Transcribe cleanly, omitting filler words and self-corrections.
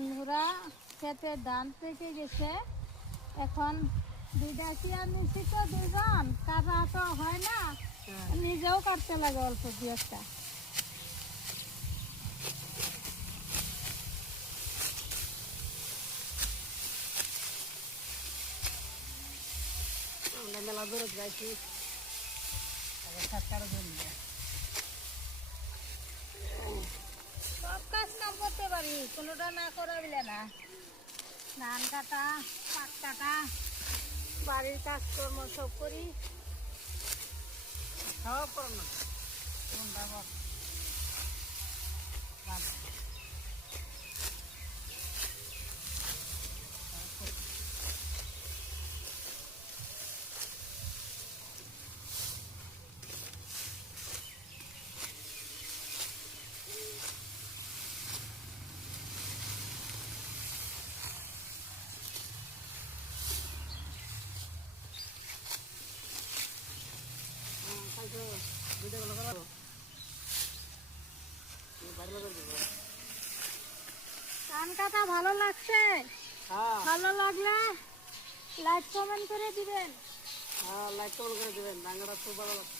বন্ধুরা ক্ষেতে ধান পেকে গেছে। এখন দুইটা চেয়ার নিচ্ছি তো, দুজন কাটা তো হয় না, নিজেও কাটতে লাগে অল্প দু একটা। মেলা দূরে যাইছি সব কাজ কাম করতে পারি, কোনোটা না করা বিলে না। ধান কাটা, পাট কাটা, বাড়ির কাজকর্ম সব করি। সব করো না ভিডিওগুলো করো ভালো করে দেবো। ধান কাটা ভালো লাগছে? হ্যাঁ ভালো লাগলে লাইক কমেন্ট করে দিবেন। হ্যাঁ লাইক কমেন্ট করে দেবেন, ডাঙ্গাটা খুব ভালো লাগছে।